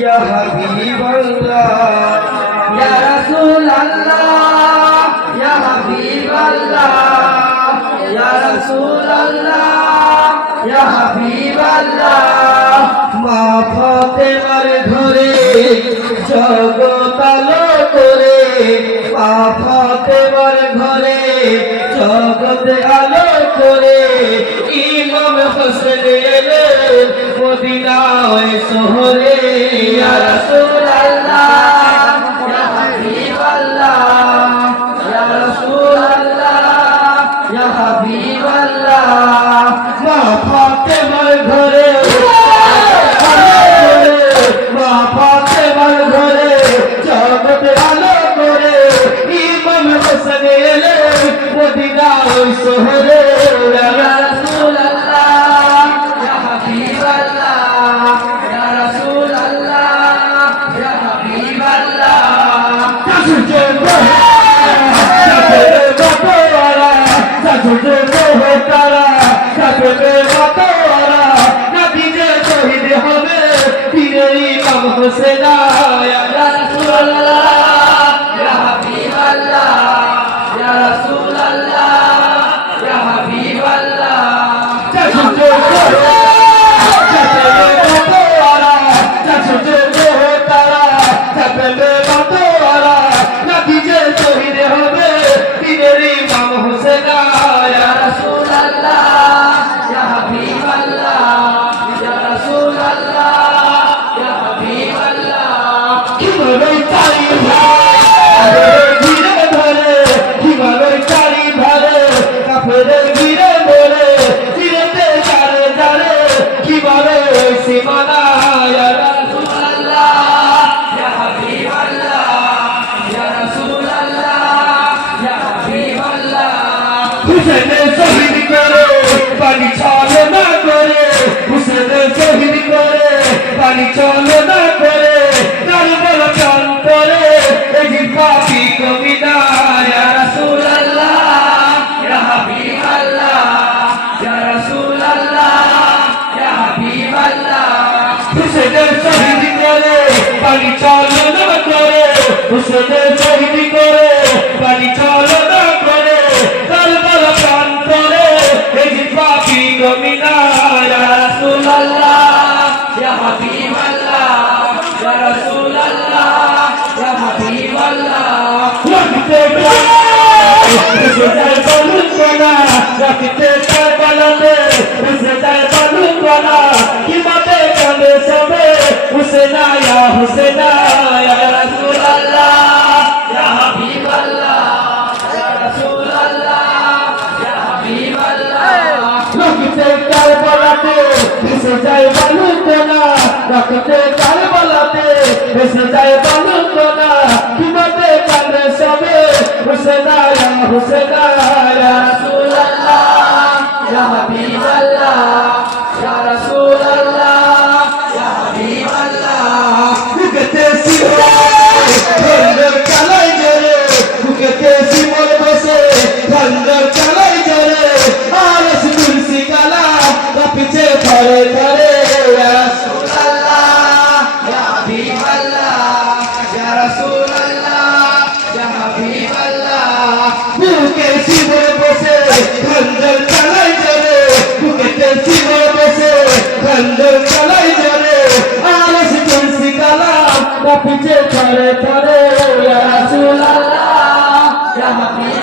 या हबीब अल्लाह या रसूल अल्लाह या हबीब अल्लाह या रसूल अल्लाह या हबीब अल्लाह मा फातेमार घरे जगत आलो करे मा फातेमार घरे जगत आलो करे इमाम হোসেন এলেন মদিনায় শহরে ইয়া রাসূলুল্লাহ ইয়া হাবিবাল্লাহ ইয়া রাসূলুল্লাহ ইয়া হাবিবাল্লাহ মা ফাতেমার ঘরে মা ফাতেমার ঘরে জগত আলো করে ইমাম হোসেন এলেন মদিনায় শহরে ইয়া हुसैना या रसूल अल्लाह या हबीब अल्लाह या रसूल अल्लाह या हबीब अल्लाह हुसैन शहीद करे पानी छालो ना करे हुसैन शहीद करे पानी छालो ना करे करबला प्रांतरे এই পাপী কবিতা ইয়া রাসূলুল্লাহ ইয়া হাবিবাল্লাহ ইয়া রাসূলুল্লাহ ইয়া হাবিবাল্লাহ हुसैन शहीद करे पानी छालो ना करे हुसैन शहीद करे पानी छालो ना करे Gomina ya Rasulullah ya Habiballah ya Rasulullah ya Habiballah Rakte balukana rakte balate usne balukana kimate kale sabe Husaina ya Rasulullah ya Habiballah ya Rasulullah ya Habiballah rakte Karbalaতে ভেসে যায় বালুকণা rakte Karbalaতে ভেসে যায় বালুকণা কিমতে কাঁদে সবে হুসেনা ইয়া রাসূলুল্লাহ ইয়া হাবিবাল্লাহ ইয়া রাসূলুল্লাহ ইয়া হাবিবাল্লাহ বুকেতে সিমর খন্দর চালাই জরে বুকেতে সিমর বসে খন্দর চালাই জরে আরশ কুরসি কালা পিছে ধরে ধরে ইয়া রাসূলুল্লাহ ইয়া হাবিবাল্লাহ ইয়া রাসূলুল্লাহ ইয়া হাবিবাল্লাহ বুকে সিমর বসে খন্দর চালাই জরে বুকেতে সিমর বসে খন্দর চালাই জরে আরশ কুরসি কালা পিছে ধরে ধরে ইয়া রাসূলুল্লাহ ইয়া হাবিবাল্লাহ